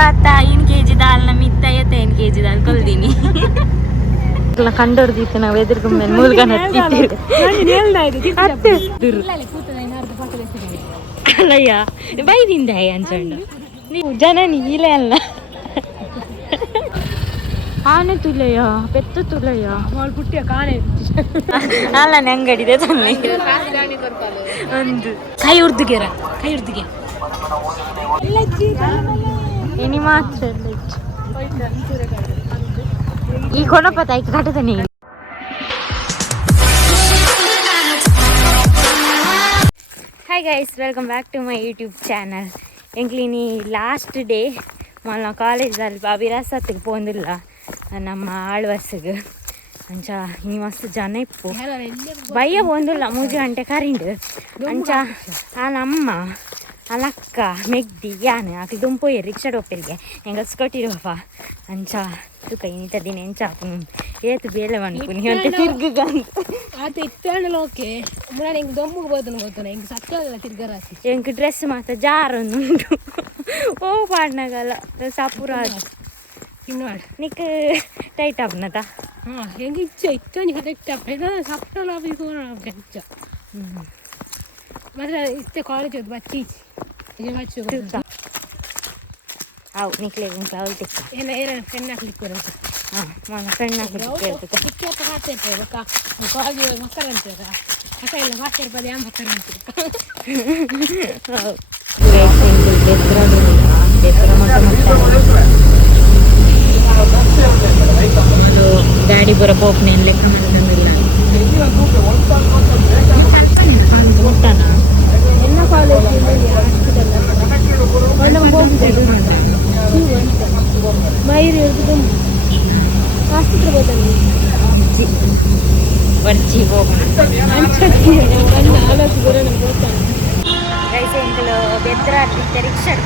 batta 1 kg dalna mitta yeth 1 kg dal koldini ಕಂಡೋರ್ದಿತ್ತು ನಾವು ಎದುರುಗೊಮ್ಮೆ ಮೂಲಗನ ಅಲ್ಲಯ್ಯ ಬೈದಿಂದ ಅನ್ಸಂಡು ನೀವು ಜನನಿ ಇಲ್ಲ ಅಲ್ಲ ಆನೆ ತುಲೆಯ ಪೆತ್ತ ತುಲೆಯ ಪುಟ್ಟಿಯ ಕಾಣೆ ಅಲ್ಲ ಅಂಗಡಿದೆ ತನ್ನಿ ಒಂದು ಕೈ ಉರ್ದುಗೆರ ಇನಿ ಮಾತ್ರ ಈ ಕೊನಪತ ಐಕ ಕಟ್ಟತಾನೆ. Hi guys, welcome back to my YouTube channel. ಎಂಕ್ಲಿನಿ ಲಾಸ್ಟ್ ಡೇ ಮೊನ್ನೆ ನಾವು ಕಾಲೇಜಲ್ಲಿ ವಿರಾಸತ್ಗೆ ಪೋಂದಿಲ್ಲ ನಮ್ಮ ಆಳ್ವಸ್ಗೆ ಅಂಚ ಇನ್ನು ಮಸ್ತ್ ಜನ ಇಪ್ಪು ಬಯ್ಯ ಪೋಂದಿಲ್ಲ 3 ಗಂಟೆ ಕರಿಂಡು ಅಂಚ ಅಮ್ಮ ಅಲಕ್ಕ ಮೆಗ್ದಿ ಯಾನೆ ಆಕಿ ದುಂಪು ರಿಕ್ಷಾ ಒಪ್ಪರಿಗೆ ಹೆಂಗ ಸ್ಕೊಟ್ಟಿರುವಪ್ಪ ಅಂಚ ತುಕ ಇನ್ನಿತ ದಿನ ಎಂಚಾಪು ಏತು ಬೇಲೆ ಅನ್ಕುನಿ ಅಂತ ತಿರ್ಗ ಆತ ಇತ್ತಣ್ಣಲ್ಲ ಓಕೆ ಮುನ್ನ ಹೆಂಗೆ ದೊಂಬುಗೆ ಬೋದನು ಗೊತ್ತಾನೆ ಹೆಂಗೆ ಸತ್ತೋದಲ್ಲ ತಿರ್ಗರಾಸಿ ಹೆಂಗೆ ಡ್ರೆಸ್ ಮಾತ್ರ ಜಾರೊಂದುಂಟು ಓ ಪಾಡ್ನಾಗಲ್ಲ ಸಾಪುರ ಇನ್ನೋಡು ನಿಕ್ ಟೈಟ್ ಆಪ್ನತ ಹಾಂ ಹೆಂಗೆ ಇಚ್ಚ ನಿಕ್ಕೆ ಟೈಟ್ ಆಪ್ ಸಪ್ಟಲ್ಲ ಆಫೀಸ್ ಇಚ್ಚ ಮಾತ್ರ ಇತ್ತೆ ಕಾಲೇಜ್ ಹೋದ್ ಬಚ್ಚಿ ಅವು ನಿಕ್ಲೆ ಅವಳು ತಿಕ್ಕ ಏನ ಫ್ರೆಂಡ್ ಹಾಕ್ಲಿಕ್ಕೆ ಬರುತ್ತೆ. ಹಾಂ ಫ್ರೆಂಡ್ ಹಾಕ್ಲಿಕ್ಕೆ ಕಾಲೇಜ್ ಮಕ್ಕಳ ಅಂತೀರ ಅಕ್ಕ ಇಲ್ಲ ಭಾಷೆ ಇರ್ಬೋದು ಯಾವ ಮಕ್ಕಳ ಅಂತೀರ ಗಾಡಿ ಬರೋ ಪೋಪ್ನಲ್ಲಿ ಮುಟ್ಟಾನ ಎಲ್ಲ ಕಾಲೇಜ್ ಮೈರು ಆಸ್ಪತ್ರೆ ಹೋದಲ್ಲಿ ಬರ್ಜಿ ಬೆದ್ರ ರಿಕ್ಷಾಡ್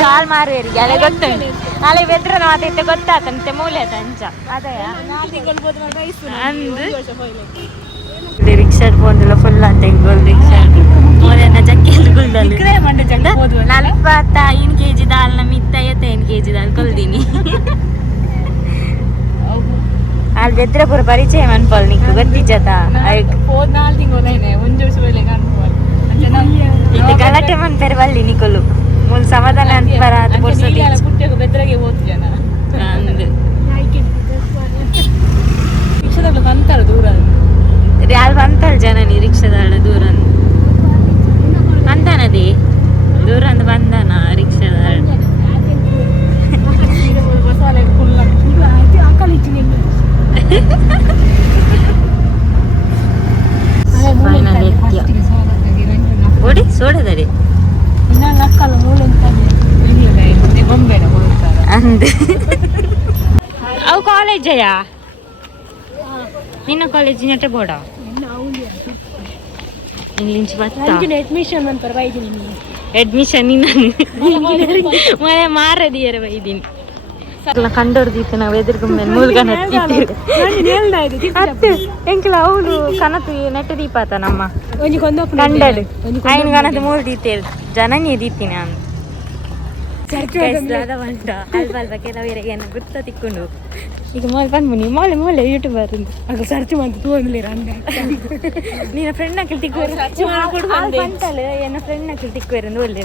ಶಾಲ್ ಮಾರುವರಿಗೆ ಅಲೆ ಗೊತ್ತುಂಟು ಅಲೆ ಬೆದ್ರ ಮಾತೈತೆ ಗೊತ್ತಾತಂತೆ ಮೂಲೆ ಅಂಚ ಅದೇ ಅಂದು ರಿಕ್ಷಾಡ್ ಪೋಂದಿಲ್ಲ ಫುಲ್ ಅಂತ ಗೋಲ್ ರಿಕ್ಷಾಡ್ ಮೊದಲನ ಜಕ್ಕೆಲ್ಲಿ ಗುಲ್ದಲ್ಲಿ 41 kg ದಾಲ್ನ ಮಿತ್ತ ಯeth 1 kg ದಾಲ್ ಕೊಲ್ದಿನಿ ಅಲ್ಲಿ ಬೆದ್ರ ಪೂರ ಪರಿಚಯ ಮನ್ಪಲ್ ನಿಕ್ಕು ಗೊತ್ತಿಜ್ಜತ ಇದು ಗಲಾಟೆ ಮನ್ಪೇರೆ ಬಲ್ಲಿ ನಿಕ್ಕಲು ಮೂಲ ಸಮಾಧಾನ ಅಂತ ಬರ ಬೆದ್ರಗೆ ರಿಕ್ಷಾದಾಗ ಬಂತಾರ ದೂರ ಯಾರು ಬಂತಾಳ ಜನ ನೀ ರಿಕ್ಷಾದಾಳ ದೂರ ಅಂತಾನದಿ ದೂರ ಅಂತ ಬಂದಾನ ರಿಕ್ಷಾದಾಳ ಓಡಿ ಸೋಡದಡಿ ಅಂದೆ ಅವು ಕಾಲೇಜಯ್ಯ ನಿನ್ನ ಕಾಲೇಜ್ ನೆಟ್ಟೆ ಬೋಡ ಇಂಗ್ಲಿಷ್ ಬತ್ತ ಅಡ್ಮಿಷನ್ ಅಂತ ಬೈದಿನಿ ಅಡ್ಮಿಷನ್ ಮನೆ ಮಾರದಿಯರ ಬೈದಿನಿ ಕಂಡೋರ್ದಿತ್ತು ನಾವು ಎದುರುಗೊಮ್ಮೆ ಮೂಲಗನ ಎಂಕ್ಲ ಅವಳು ಕನತು ನೆಟ್ಟ ದೀಪಾತ ನಮ್ಮ ಕಂಡಡು ಐನ್ ಕನತು 3 ದೀತೇರು ಜನನಿ ದೀತಿ ನಾನು ಬಂಟ ಅಲ್ಪ ಕೆಲವರೆ ಏನೋ ಗುರ್ತ ತಿಕ್ಕೊಂಡು ಈಗ ಮೊಲ್ ಬಂದ್ಮುನಿ ಮೊಲೆ ಯೂಟ್ಯೂಬರ್ ಆಗ ಸರ್ಚ್ ಮಾಡ್ತು ತೋನ್ಲಿರ ನೀನು ಫ್ರೆಂಡ್ ಹಾಕಿ ತಿಕ್ಕುವರು ಬಂತಲ್ಲ ಏನೋ ಫ್ರೆಂಡ್ ಹಾಕಿ ತಿಕ್ಕುವರು ಒಳ್ಳೆ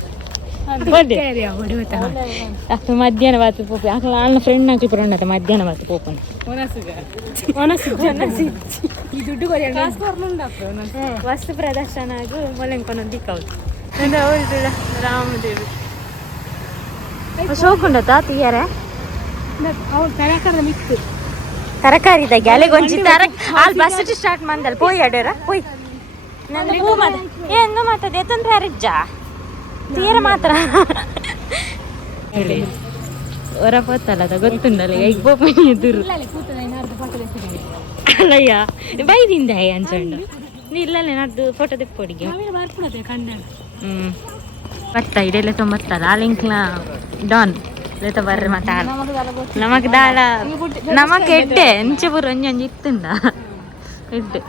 ಅಕ್ಕ ಮಧ್ಯಾಹ್ನ ಬಾತು ಪೋಪಿ ಅಕ್ಕ ನನ್ನ ಫ್ರೆಂಡ್ ಹಾಕಿ ಪುರಂಡತ ಮಧ್ಯಾಹ್ನ ಬಾತು ಪೋಪನ್ ವಸ್ತು ಪ್ರದರ್ಶನ ಆಗು ಮೊಲೆಂಕೊಂದೊಂದು ದಿಕ್ಕೌದು ರಾಮದೇವಿ ಶೋಕುಂಡತ ತೀಯರೆ ತರಕಾರಿದಾಗ ಅಲೆಗೊಂಚಿ ಅಲ್ಲಿ ಬಸ್ ಸ್ಟಾರ್ಟ್ ಮಂದಲ್ ಪೋಯ್ ಅಡ್ಯಾರ ಪೋಯ್ ನನ್ನ ಹೂ ಮಾತ ಏನು ಮಾತದ ಎತ್ತಂದ್ರೆ ಯಾರಿಜ್ಜ ತೀರ ಮಾತ್ರ ಹೇಳಿ ಹೊರಪತ್ತಲ್ಲ ಅದ ಗೊತ್ತುಂಡಲ್ಲ ಈಗ ಬೋಪನಿ ಎದುರು ಅಲ್ಲಯ್ಯ ಬೈದಿಂದ ಅನ್ಸಂಡು ಇಲ್ಲಲ್ಲೇ ನಡ್ದು ಫೋಟೋ ತೆಕ್ಕೊಡಿಗೆ ಬತ್ತ ಇಡೆಲ್ಲ ತೊಂಬತ್ತಲ್ಲ ಆಲಿಂಕ್ಲ ಡಾನ್ ಲೇತ ಬರ್ರಿ ಮತ್ತೆ ನಮಗ್ ದಾಳ ನಮಗ್ ಎಡ್ಡೆ ಎಂಚೆ ಬರು ಒಂಜಿ ಇತ್ತುಂಡ ಎಡ್ಡೆ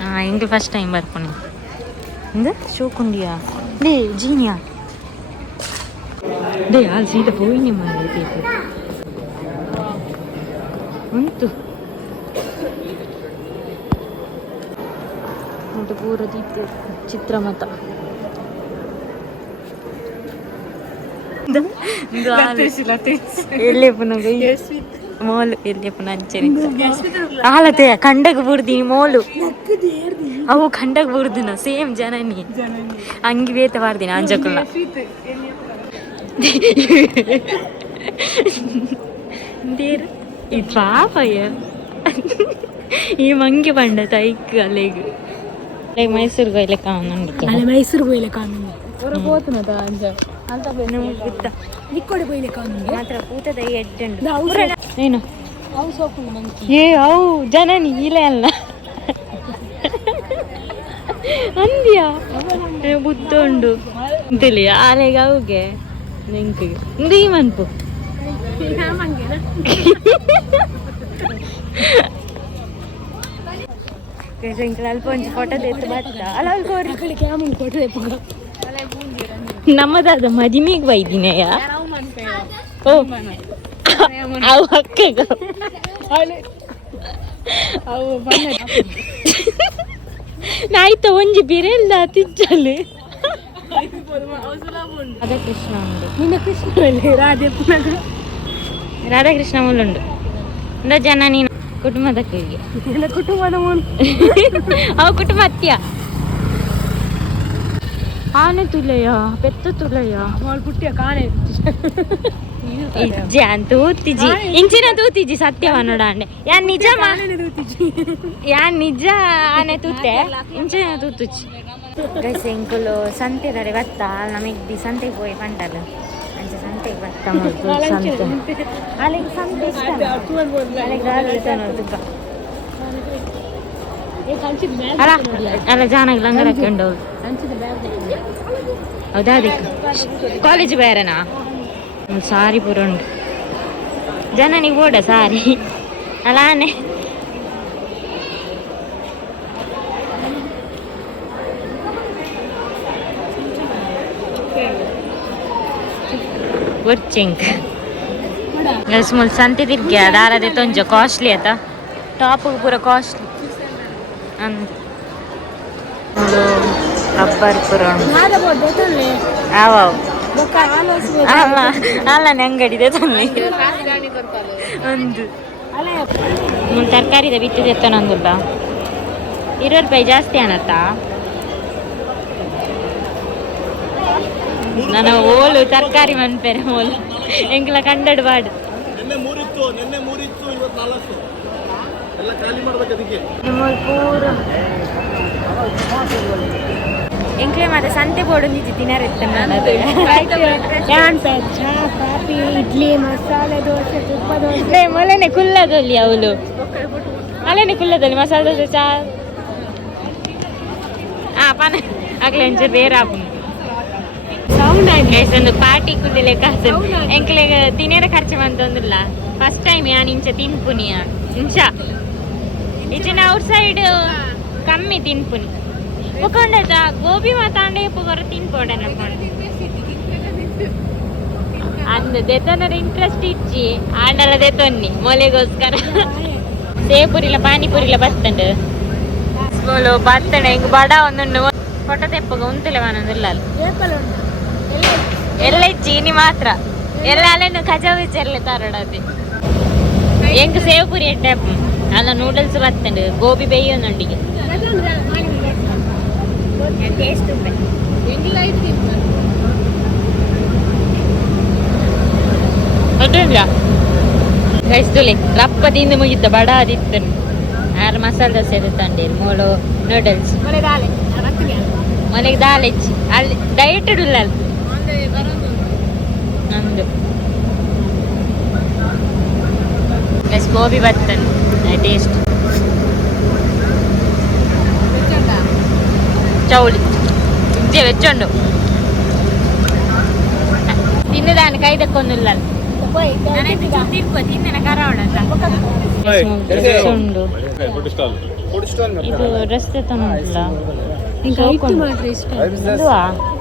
ಹಾಂ ಹಿಂಗೆ first time ಬರ್ಪುಣಿ into ಶೋಕುಂಡಿಯಾ they zinnia ಅಲ್ಲಿ ಸೀದಾ ಹೋಗಿ ಮಾಡಿ ಉಂಟು ಉಂಟು ಪೂರ ದೀಪ ಚಿತ್ರಮತ ಎಲ್ಲಿ ಪುನಗ ಮೋಲು ಎಲ್ಲಿ ಪುನಃ ಅಂಚನೆ ಆಲತೆಯ ಕಂಡಗ ಬುಡ್ದಿ ಮೋಲು ಅವು ಕಂಡಗ ಬುಡ್ದಿನ ಸೇಮ್ ಜನನಿ ಅಂಗಿ ಬೇತ ಬಾರ್ದಿನ ಅಂಜಕುಲ್ಲ ಈ ಪಾಪಯ್ಯ ಈ ಮಂಗೆ ಬಂಡ ತೈಕ್ ಅಲ್ಲಿಗೆ ಮೈಸೂರು ಗೋಯ್ಲೆ ಕಾಣುಂಡು ಮೈಸೂರು ಗೋಯ್ಲೆ ಕಾಣುಂಡು ಹೋತನದ ಅಂಜ ಅಂತ ಗೊತ್ತಾ ನಿಕ್ಕೋಡೆ ಗೋಯ್ಲೆ ಕಾಣುಂಡು ಮಾತ್ರ ಕೂತದ ಎಡ್ಡುಂಡು ಏನು ಅವು ಸೋಪುಂಡು ಮಂಕಿ ಏ ಅವು ಜನನಿ ಇಲೆ ಅಲ್ಲ ಅಂದ್ಯಾ ಬುದ್ಧ ಉಂಡು ಅಂತೇಳಿ ಆಲೆಗೆ ಅವಗೆ ನೆಂಕಿಗೆ ಇಂದು ಈ ಮನ್ಪು ಅಲ್ಪ ಒಂಚು ಫೋಟೋ ತೆತ್ತು ಬತ್ತ ಅಲ್ಲ ಫೋಟೋ ನಮ್ಮದಾದ ಮದಿಮೆಗೆ ಬೈದಿನೆಯ ಓ ಅವು ಅಕ್ಕಗ ನಾಯ್ತ ಒಂಜಿ ಬಿರೆಲ್ದ ತಿಚ್ಚಲ್ಲಿ ರಾಧಾಕೃಷ್ಣ ಉಂಡು ನಿನ್ನ ಕೃಷ್ಣ ರಾಧಾಕೃಷ್ಣ ಮೂಲುಂಡು ಇಂದ ಜನ ನೀನು ಕುಟುಂಬದ ಕೈಗೆ ಕುಟುಂಬದ ಅವ ಕುಟುಂಬ ಹತ್ಯ ಆನೆ ತುಲೆಯ ಪೆತ್ತ ತುಲೆಯ ಪುಟ್ಟಿಯ ಕಾಣೆ ಇಜ್ಜೆ ಅಂತ ಊತಿಜಿ ಇಂಚಿನ ತೂತಿಜಿ ಸತ್ಯವ ನೋಡಾಂಡೆ ಯಾನ್ ನಿಜ ಯಾನ್ ನಿಜ ಆನೆ ತೂತೆ ಇಂಚಿನ ತೂತುಜಿ ಗೈಸ್ ಎಂಕುಲು ಸಂತೆ ದಾರೆ ಬತ್ತ ನಮಗೆ ಸಂತೆಗೆ ಹೋಗಿ ಪಂಡಲು ಅಂಚೆ ಸಂತೆಗೆ ಬತ್ತ ಸಂತೆ ಅಲ್ಲಿಗೆ ಸಂತೆ ಇಷ್ಟ ಅಲ್ಲಿಗೆ ಅಲ್ಲ ಅಲ್ಲ ಜಾನಾಗ ಲಂಗರ್ ಹಾಕೊಂಡು ಹೌದಾ ಅದಕ್ಕೆ ಕಾಲೇಜ್ ಬೇರೆನಾ ಸಾರಿ ಪೂರ ಉಂಟು ಜನನಿಗೆ ಓಡ ಸಾರಿ ಅಲ್ಲ ಆನೆ ವರ್ಚಿಂಗ್ ಸ್ಮಾಲ್ ಸಂತೆ ತಿರ್ಗಿ ದಾರದೆ ತೊಂಜ ಕಾಸ್ಟ್ಲಿ ಆತ ಟಾಪ್ ಪೂರ ಕಾಸ್ಟ್ಲಿ ಅಂದು ರಬ್ಬರ್ ಪೂರ ಅವ ಅಲ್ಲ ಅಲ್ಲನೆ ಅಂಗಡಿದೆ ತಂದೆ ಒಂದು ತರಕಾರಿದ ಬಿತ್ತಿದೆ ಎತ್ತನೊಂದುಲ್ಲ 20 ರೂಪಾಯಿ ಜಾಸ್ತಿ ಅನ್ನತ್ತ ನಾನು ಓಲು ತರಕಾರಿ ಮನ್ಪೇರೆ ಓಲು ಎಂಕ್ಲ ಕಂಡಡ್ ಬಾಡು ಪೂರ ಎಂಕ್ಲೆ ಮತ್ತೆ ಸಂತೆ ಬೋರ್ಡು ನಿಜ ತಿನ್ನರ್ ಕಾಫಿ ಇಡ್ಲಿ ಮಸಾಲೆ ದೋಸೆ ತುಪ್ಪ ದೋಸೆ ಮೊಲೆನೆ ಕುಲ್ಲದಲ್ಲಿ ಅವಳು ಅಲ್ಲೇನೆ ಕುಲ್ಲದಲ್ಲಿ ಮಸಾಲೆ ದೋಸೆ ಚಾ ಪಾನ ಆಗ್ಲೇ ಅಂಚೆ ಬೇರೆ ಆಪು ಒಂದು ಪಾರ್ಟಿ ಕುಲ್ಲಿಲೆ ಕಾಸು ಎಂಕ್ಲೆ ತಿನ್ನೇರ ಖರ್ಚು ಬಂತಂದಿಲ್ಲ ಫಸ್ಟ್ ಟೈಮ್ ಯಾನ್ ಇಂಚ ತಿನ್ಪುನಿಯ ಇಂಚ ಈಚಿನ ಔಟ್ ಸೈಡ್ ಕಮ್ಮಿ ತಿನ್ಪುನಿ ಒಕೊಂಡ ಗೋಬಿ ಮಾತಾಂಡೆ ಪುಗರ ತಿನ್ಕೊಡೆ ಅಂದ ದೆತನರ ಇಂಟ್ರೆಸ್ಟ್ ಇಚ್ಚಿ ಆಂಡಲ ದೆತೊನ್ನಿ ಮೊಲೆಗೋಸ್ಕರ ಸೇಪುರಿಲ ಪಾನಿಪುರಿಲ ಬತ್ತಂಡು ಸ್ಕೂಲು ಬತ್ತಣ ಹಿಂಗೆ ಬಡ ಒಂದೊಂದು ಫೋಟೋ ತೆಪ್ಪಗ ಉಂತಲೆ ಮಾನೊಂದಿಲ್ಲ ಎಲ್ಲ ಇಚ್ಚಿ ಇನಿ ಮಾತ್ರ ಎಲ್ಲ ಅಲ್ಲೇನು ಕಜಾವಿಚ್ಚರ್ಲೆ ತಾರಡದೆ ಹೆಂಗೆ ಸೇವಪುರಿ ಟೈಪ್ ಅಲ್ಲ ನೂಡಲ್ಸ್ ಬತ್ತಂಡು ಗೋಬಿ ಬೇಯೊಂದೊಂಡಿಗೆ ಟೇಸ್ಟ್ ಗೈಸ್ತುಲಿ ರಪ್ಪ ತಿಂದು ಮುಗಿತ ಬಡ ಅದಿತ್ತನು ಯಾರು ಮಸಾಲೆ ದೋಸೆ ತಂಡೇರು ಮೋಳು ನೂಡಲ್ಸ್ ಮೊಲೆಗೆ ದಾಲ್ ಹೆಚ್ಚಿ ಅಲ್ಲಿ ಡಯಟ್ ಇಡಲ್ಲ ಅಲ್ಲಿ ನಮ್ದು ಪ್ಲಸ್ ಗೋಬಿ ಬತ್ತನು ಟೇಸ್ಟ್ ಚೌಳಿ ಇಜ್ಜೆ ವೆಚ್ಚೊಂಡು ತಿನ್ನದಾನ ಕೈ ತಕ್ಕೊಂದಿಲ್ಲ ತಿನ್ನ ಕರಾವಣ ಉಂಡು ಇದು ರಸ್ತೆ ತಂದಿಲ್ಲ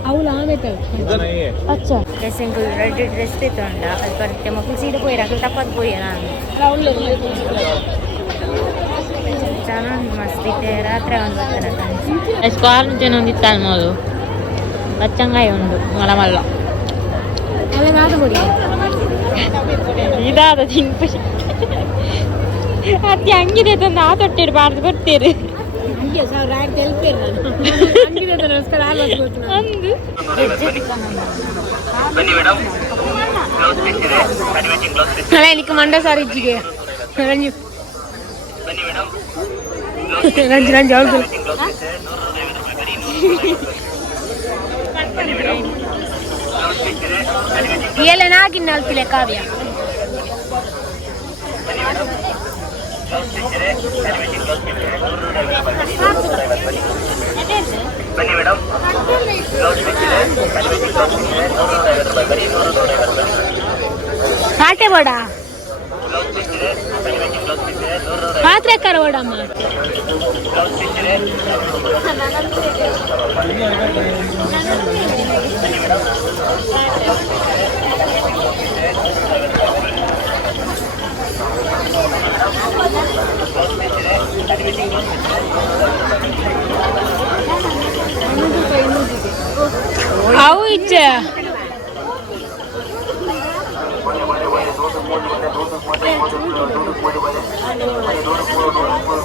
ಅವಳು ಆಮೇಲೆ अच्छा कैसे अंकल रेड ड्रेस पे तो अंडा कल करते मक्खी सीधे कोई रखल तपत कोई है ना जाना मस्ती ते रात्रि ಒಂದು ಬರ್ತನ ಕಾಣಿಸಿ ಸ್ಕಾರ್ ಜನೊಂದಿತ್ತು ಅಲ್ಮೋದು ಬಚ್ಚಂಗಾಯಿ ಉಂಡು ಮಲ ಮಲ್ಲ ಅಲ್ಲ ನಾದು ಕೊಡಿ ಇದಾದ ತಿಂಪು ಅತ್ತೆ ಹಂಗಿದೆ ತಂದು ಆ ತೊಟ್ಟಿಡ್ಬಾರ್ದು ಬರ್ತೀರಿ ಹಂಗೆ ಸಾವಿರ ಆಯ್ತು ಹೇಳ್ತೇನೆ ನಾನು ಹಂಗಿದೆ ನಮಸ್ಕಾರ ಅಂದು ಹಳೆ ನಿಕ್ಕ ಮಂಡ ಸಾರು ಇಜ್ಜಿಗೆ ರಂಜು ರಂಜು ರಂಜು ಅವಳು ಏಲೇನಾಗಿನ್ನ ಅಲ್ತಿಲೆ ಕಾವ್ಯ ಕಾಟೆ ಬೋಡ ಮಾತ್ರ ಕರ ಓಡಮ್ಮ ಅವು ಇಚ್ಛೆ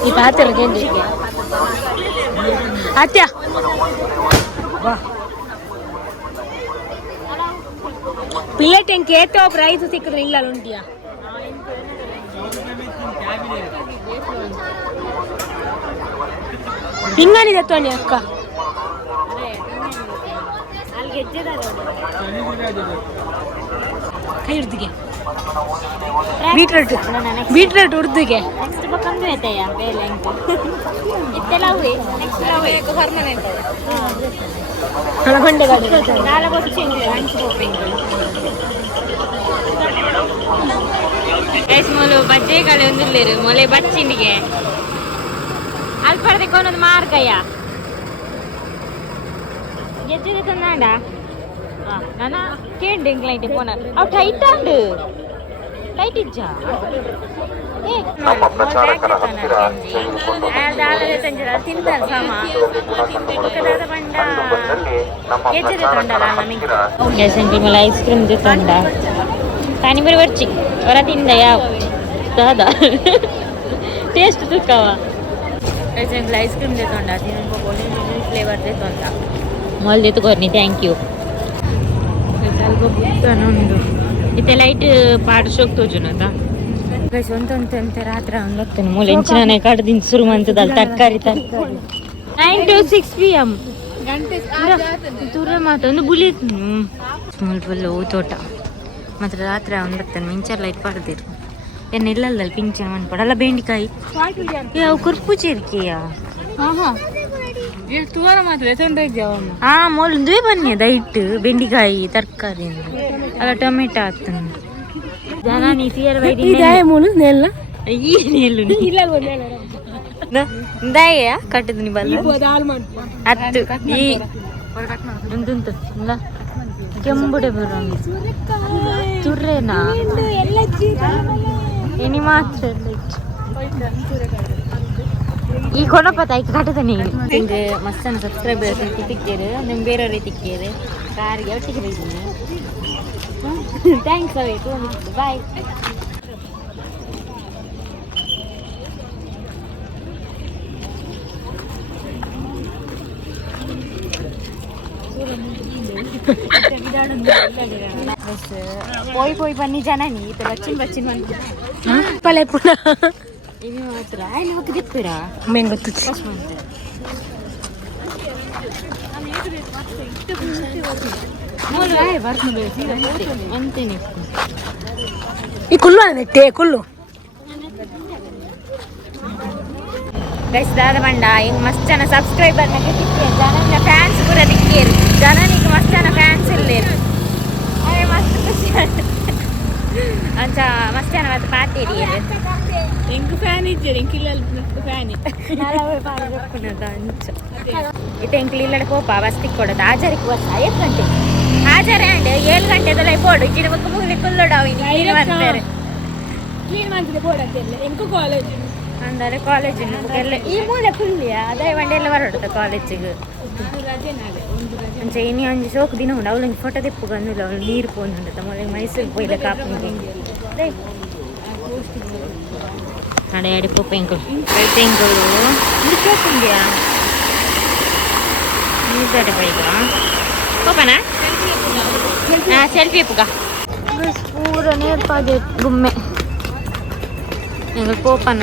ಈ ಪಾತ್ರ ಅತ್ಯ ಪಿಲೆಟ್ ಹೆಂಗೆ ಏತೋ ಪ್ರೈಸ್ ಸಿಕ್ಕಿದ್ರೆ ಇಲ್ಲ ಉಂಟಿಯಾ ಹಿಂಗಾನಿದೆ ತೋನಿ ಅಕ್ಕ ಕೈ ಉರ್ದಿಗೆ ಬೀಟ್ರೂಟ್ ಬೀಟ್ರೂಟ್ ಉರ್ದಿಗೆ ನೆಕ್ಸ್ಟ್ ಬಕ್ಕಂದು ಐತೆಯ ಬೇಲೆ ಅಂತ ಇತ್ತೆಲ್ಲ ಹೋಗಿ ನೆಕ್ಸ್ಟ್ ಹೋಗಿ ಪರ್ಮನೆಂಟ್ ಹಳಗೊಂಡೆ ಗಾಡಿ ನಾಳೆ ಬಚ್ಚಿಂದು ಲಂಚ್ ಹೋಗ್ಬೇಕು ಗೈಸ್ ಮೊಲು ಬಜ್ಜೆಗಾಳೆ ಒಂದಿಲ್ಲೇರು ಮೊಲೆ ಬಚ್ಚಿಂಡಿಗೆ ಅಲ್ಪಡದಕ್ಕೆ ಒಂದೊಂದು ಮಾರ್ಕಯ್ಯ ಗೆಜ್ಜೆದೆ ತಂದಾಂಡ ನಾನ ಕೇಂಡು ಇಂಕ್ಲೈಂಟ್ ಫೋನ ಅವು ಟೈಟ್ ಆಂಡು ಟೈಟ್ ಇಜ್ಜ ತಿಂತಾರೆ ಸಾಮ ಬಂಡ ಗೆಜ್ಜೆದೆ ತೊಂಡಲ್ಲ ನಮಗೆ ಗ್ಯಾಸ್ ಅಂಕಲ್ ಮೇಲೆ ಐಸ್ ಕ್ರೀಮ್ ತೊಂಡ ತಾನಿ ಬರೀ ಬರ್ಚಿ ಹೊರ ತಿಂದ ಯಾವ ದಾದ ಟೇಸ್ಟ್ ತುಕ್ಕವ ಗ್ಯಾಸ್ ಅಂಕಲ್ ಐಸ್ ಕ್ರೀಮ್ ತೊಂಡ ಫ್ಲೇವರ್ ತೊಂದ ಮೊಲ್ ತೆತ್ಕೊರ್ನಿ ಥ್ಯಾಂಕ್ ಯು ಸ್ವಲ್ಪ ಬುತ್ತನೊಂದು ಇತ್ತೆ ಲೈಟ್ ಪಾಡು ಶೋಕ್ತೋಜುನದ ಗೈಸ್ ಒಂತ ರಾತ್ರಿ ಒಂದೊತ್ತೇನೆ ಮೂಲೆ ಇಂಚಿನ ಕಡ್ದಿಂದ ಶುರು ಮಂತದಲ್ಲ ತರಕಾರಿ 9 to 6 PM ದೂರ ಮಾತೊಂದು ಬುಲಿತ್ ಸ್ಮಾಲ್ ಫುಲ್ ತೋಟ ಮಾತ್ರ ರಾತ್ರಿ ಒಂದತ್ತೇನೆ ಮಿಂಚರ್ ಲೈಟ್ ಪಡ್ದಿರು ಏನು ಇಲ್ಲಲ್ಲ ಪಿಂಚನ ಮನ್ಪಡಲ್ಲ ಬೆಂಡಿಕಾಯಿ ಯಾವ ಕುರ್ಪುಚಿ ಇರ್ಕೆಯ ತುವಾರ ಮಾತ್ರ ತೊಂಡಿದ್ದಾವ ಹಾ ಮೊಲ್ದೇ ಬನ್ನಿ ದೈಟ್ ಬೆಂಡಿಕಾಯಿ ತರಕಾರಿ ಅಲ್ಲ ಟೊಮೆಟೊ ಆತ ಜನ ನೀತಿಯರ್ ನೆಲ್ಲ ಈ ನೆಲ್ಲು ದಾಯ ಕಟ್ಟಿದ್ನಿ ಬಲ್ಲ ಹತ್ತು ಈ ಉಂಟುಂಟು ಕೆಂಬುಡೆ ಬರ ತುರ್ರೇನಾ ಇನಿ ಮಾತ್ರ ಈ ಕೊಡಪತ್ತ ಐಕ್ ಕಟ್ಟತಾನೆ ಹಿಂಗೆ ಮಸ್ತನ ಸಬ್ಸ್ಕ್ರೈಬರ್ಸ್ ತಿಕ್ಕೇರು ನಿಮ್ಗೆ ಬೇರೆ ತಿಕ್ಕೇರು ಕಾರಿಗೆ ಒಟ್ಟಿಗೆ ಬೈತೀನಿ ಥ್ಯಾಂಕ್ಸ್ ಅವೇ ಬಾಯ್ పోయి పోయి పని జనని ఇప్పుడు వచ్చిన పలే పునా ఇవి మాత్రం ఆయన ఒక తిప్పిరా మేము ಗೊತ್ತು అంతేనే ಈ ಕುಲ್ಲು ನೆಟ್ಟೆ ಕುಲ್ಲು ಗೈಸ್ ದಾದ ಬಂಡ ಹಿಂಗೆ ಮಸ್ತ್ ಜನ ಸಬ್ಸ್ಕ್ರೈಬರ್ ನನಗೆ ತಿಕ್ಕೇರು ಜನ ಫ್ಯಾನ್ಸ್ ಪೂರ ತಿಕ್ಕೇರು ಜನ ಈಗ ಮಸ್ತ್ ಜನ ಫ್ಯಾನ್ಸ್ ಇಲ್ಲೇರು ಅದೇ ಮಸ್ತ್ ಖುಷಿ ಅಂಚ ಮಸ್ತ್ ಜನ ಮತ್ತೆ ಪಾರ್ಟಿ ಎಂಕ್ ಫ್ಯಾನ್ ಇದ್ದೀರಿ ಎಂಕಿಲ್ಲ ಫ್ಯಾನ್ ಅಂಚ ಇತ್ತೆ ಎಂಕ್ಲಿ ಇಲ್ಲಡೆ ಪೋಪ ಬಸ್ ತಿಕ್ಕೊಡೋದು ಹಾಜರಿಗೆ ಬಸ್ 5 ಗಂಟೆ ಹಾಜರ ಅಂಡ್ 7 ಗಂಟೆದಲ್ಲ ಪೋಡು ಗಿಡ ಮಕ್ಕ ಮುಗಿಲಿ ಕುಲ್ಲೋಡಾವಿ ಅಂತಾರೆ ಕ್ಲೀನ್ ಮಾಡ್ತಿದ್ದೆ ಬೋರ್ಡ್ ಎಂಕು ಕಾಲೇಜ್ ಅಂದರೆ ಕಾಲೇಜಿನ ಎಲ್ಲ ಈ ಮೂಲೆ ಫುಲ್ಲಿಯ ಅದೇ ಬಂಡೆಲ್ಲ ಹೊರಡುತ್ತೆ ಕಾಲೇಜಿಗೆ ಅಂಚ ಇನ್ನು ಒಂಜಿ ಸೋಕು ದಿನ ಉಂಡು ಅವಳೊಂದು ಫೋಟೋ ತಿಪ್ಪು ಬಂದಿಲ್ಲ ಅವಳು ನೀರು ಪೋನುಂಡತ್ತ ಮೊದಲಿಗೆ ಮೈಸೂರಿಗೆ ಪೋಯ್ಲ ಕಾಪಿಗೆ ಅಡೆ ಅಡಿ ಪೋಪ ಎಂಕುಳು ಎಂಕುಳು ಇದು ಸೋಕುಂಡಿಯಾ ನೀರ್ದಾಡೆ ಬೈಗ ಪೋಪನಾ ಹಾಂ ಸೆಲ್ಫಿ ಪುಗ ಪೂರ ನೇರ್ಪಾದೆ ಗುಮ್ಮೆ ಎಂಗಳು ಪೋಪನ